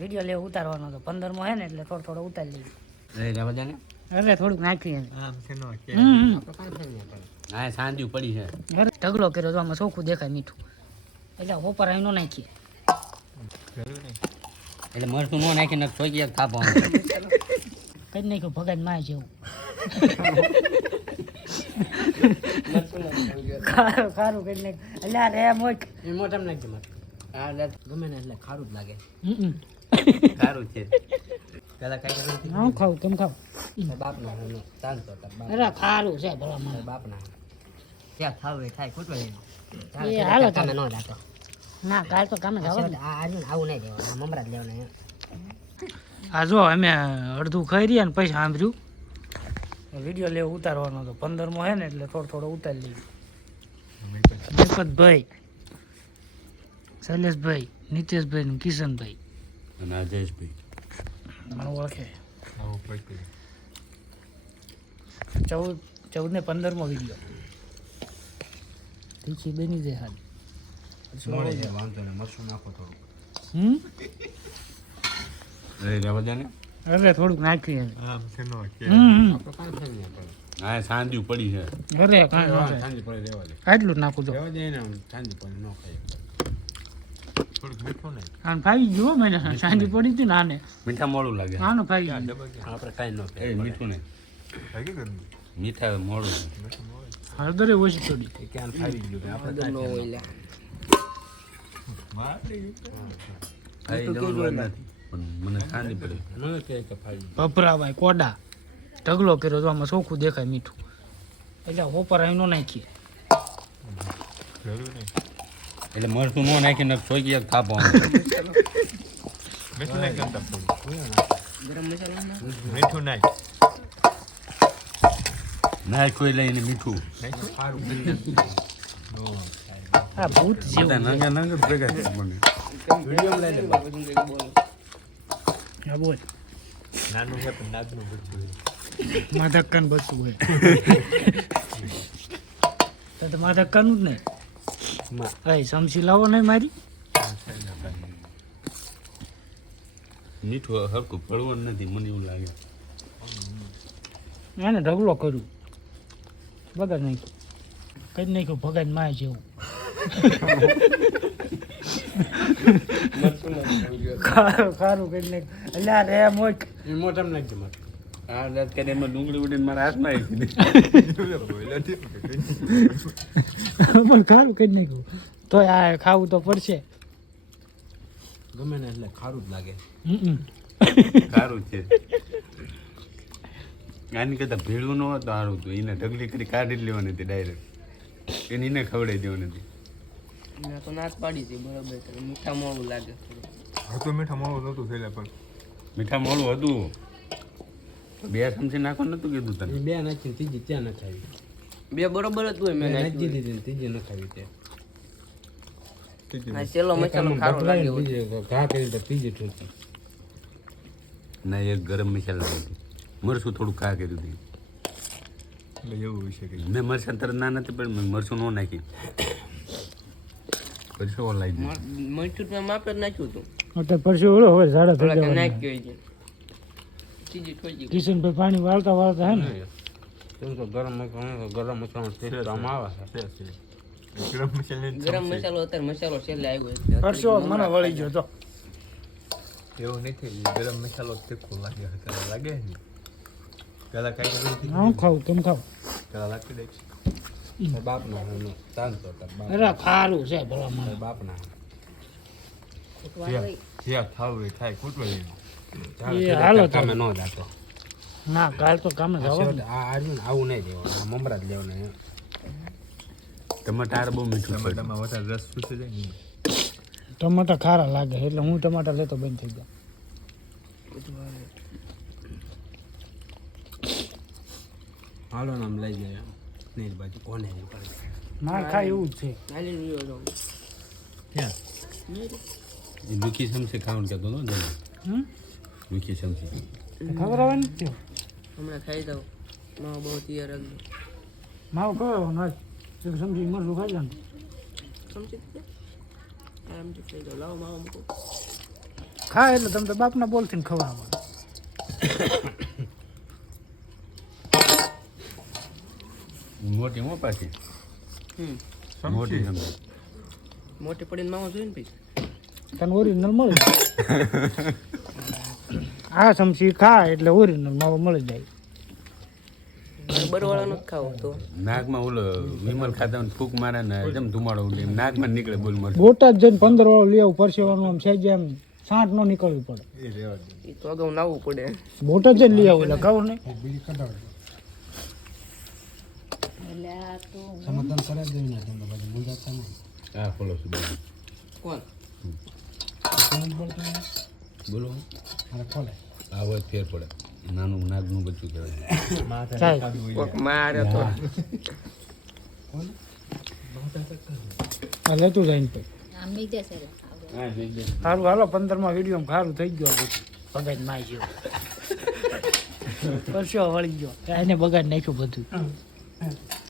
Video લેવો ઉતારવાનો હતો 15મો હે ને એટલે થોડો થોડો ઉતારી લઈએ. રહેવા દે ને. એટલે થોડુંક નાખીએ. આમ છે નો કે આપણે કાઈ થઈ નહીં. હા સાંજુ પડી છે. અરે ઢગલો કર્યો તો આમાં ચોખ્ખું દેખાય મીઠું. એટલે હોપર અહીં નો નાખીએ. એટલે મરતું નો નાખીને સોઈ એક થાપો કઈ નાખ્યું ભગાઈ માં જેવું. ખારું કઈ નાખ્યું. એટલે આ રે મોક એ મોટામાં નાખજે મારે. આ ગમે ને એટલે ખારું જ લાગે. ખારું છે. પેલા કઈ કરી હું ખાવ કેમ ખાવ. બાપના હું ચાલતો હતા. અરે ખારું છે ભલા મને. બાપના ક્યાં ખાવું થાય ખૂટવા એ નહીં. હાલો તમે નો રાખો. ના કાલ તો કામે જાવ. આવું નહીં દેવાનું મમરા જ લેવાના. આ જો અમે અડધું ખાઈ રહ્યા ને પછી સાંભળ્યું વિડીયો લેવો ઉતારવાનો હતો 15મો હે ને એટલે થોડો થોડો ઉતારી લઈએ. મેપતભાઈ, શૈલેષભાઈ, નીતેશભાઈ ને કિશનભાઈ અને આજેશભાઈ મને ઓળખે. 14 ને 15મો વિડીયો તીખી બની જાય હાલ. વાંધો ને મરસું નાખો થોડું. રહેવા દે ને. અરે થોડુંક નાખીએ. આમ છે નો કે આપણે કાઈ થઈ નહીં. હા સાંજુ પડી છે. અરે કાંઈ ન થાય. સાંજે પડે રહેવા દે. આટલું જ નાખું તો રહેવા દે ને સાંજે પડે નો ખાય. થોડુંક મીઠું નહીં. આને ફાવી ગયો મને સાંજે પડી હતી ને આને મીઠા મોડું લાગે. આને ફાવી ગયું. આપણે કાઈ નો એ મીઠું નહીં. મીઠા મોડું છે. હળદરે ઓછી થોડી. ક્યાં ખાવી ગયું આપણે નો હોય લે. ખાઈ જવાનું વાત નથી પણ મને શાંતિ પડે. મને કે ખાવી ભભરાભાઈ કોડા ઢગલો કર્યો તો આમાં ચોખ્ખું દેખાય મીઠું. એટલે હોપર અહીં નો નાખીએ. એટલે મરતું નો નાખીને સોઈ એક થાપો મીઠું નાખ. નાખ કોઈ લઈને મીઠું આ ભૂત બધા જેવું નાંગા નાંગા ભેગા છે મને. હા બોલ નાનું છે પણ નાગનું બચ્ચું. માધક્કાનું બચવું હોય તો માધક્કાનું જ નહીં. એ સમસી લાવો નહીં મારી. મીઠું હરકું પડવું નથી મને એવું લાગે. એને ઢગલો કર્યું બગાડ નાખ્યું કઈ નાખ્યું ભગાઈ માં જેવું. ખારું કઈ નાખ્યું. એટલે આ રે મોક એ મોટામાં નાખજે મારે. આ રાત કરે એમાં ડુંગળી ઉડીને મારા હાથમાં આવી ગઈ. પણ ખારું કઈ નાખ્યું તો આ ખાવું તો પડશે. ગમે ને એટલે ખારું જ લાગે. સારું છે. આની કરતા ભેળું ન હોત તો સારું હતું. એને ઢગલી કરી કાઢી જ લેવાની હતી ડાયરેક્ટ. એને ખવડાવી દેવાની હતી. મેં તો નાચ પાડી હતી બરાબર. મીઠા મોડું લાગે. તો મીઠા મોડું નહોતું થયેલા પણ મીઠા મોડું હતું. 2 ચમચી નાખો નતું કીધું તને. બે નાખીને ત્રીજી ત્યાં ન ખાવી. બે બરોબર જ હોય મેં નાખી નાખ્યું. દીધી ને ત્રીજી ન ખાવી ત્યાં. આ સેલો મસાલો ખારો લાગે હોય. ઘા કરી તો ત્રીજી ઠોકી. ના એક ગરમ મસાલા હતી. મરચું થોડું ખા કર્યું હતું. એટલે એવું હોય છે કે મેં મરચાં તરત ના નથી પણ મેં મરચું ન નાખી. પછી ઓલ લાવી દીધું. મરચું મેં માપે જ નાખ્યું હતું. એટલે પછી ઓલો હવે ઝાડા થઈ થોડાક જવાના. નાખ્યું છે. ચીજી ઠોકી. કિશનભાઈ પાણી વાળતા વાળતા હે ને તેમ તો ગરમ મસાલો ટેસ્ટ આમ આવે છે. ગરમ મસાલો અત્યારે મસાલો છેલ્લે આવ્યો છે. પરસો મને વળી ગયો તો. એવું નથી ગરમ મસાલો તીખો લાગે અત્યારે લાગે ને પેલા કઈ હું ખાવ કેમ ખાવ. પેલા લાગી દે બાપના હું ચાલતો હતા. અરે ખારું છે ભલા મને. બાપના વાળો જ્યાં ખાવું એ થાય ખૂટવા એ હાલો તો. તમે ન જાતો. ના કાલ તો કામે જવાનું. આવું નહીં દેવાનું આ મમરા જ લેવાના. ટમાટાર બહુ મીઠું છે. વધારે રસ પૂછી જાય ને ટમાટા ખારા લાગે એટલે હું ટમાટા લેતો બંધ થઈ ગયો. હાલો નામ લઈ જાય નહીં બાજુ કોને પડે માર ખાય એવું જ છે. નાલી રહ્યો તો. ક્યાં એ મીઠી ચમચી ખાવાનું કહેતો હતો ને. મીઠી ચમચી ખબર આવે ને થયો હમણાં ખાઈ દઉં. માં બહુ તૈયાર રાખજો. માવ કયો ના સમજી મરલું ખાઈ જાય સમજી દે આરામથી ખાઈ દઉં. લાવો માવો મૂકો. ખા એટલે તમે તો બાપના બોલથી ને ખવડાવો. મોટી મો પાછી હમ મોટી સમજ મોટી પડીને માવો જોઈએ ને પછી તને ઓરિજિનલ મળે. આ ચમચી ખા એટલે ઓરિજિનલ માવો મળી જાય. બરવાળાનો જ ખાવો તો નાકમાં ઓલો વિમલ ખાતા ફૂક મારે ને એકદમ ધુમાડો ઉડે નાકમાં નીકળે બોલ મર બોટાદ જઈને 15 વાળો લઈ આવું પરસેવાનું આમ છે જેમ સાંઠ ન નીકળવી પડે. એ તો અગાઉ નાવું પડે બોટાદ જઈને લઈ આવું એટલે કહું ને. હા ફોલો છું કોણ બોલો આ હોય ફેર પડે નાનું નાગનું બચ્ચું કહેવાય ચાય કોક મારે તો આ લેતું જાય ને પછી. હા જઈ દે સારું હાલો 15માં વિડીયો સારું થઈ ગયો પછી બગાડ નાઈ ગયો પરસ્યો વળી ગયો એને બગાડ નાખ્યું બધું.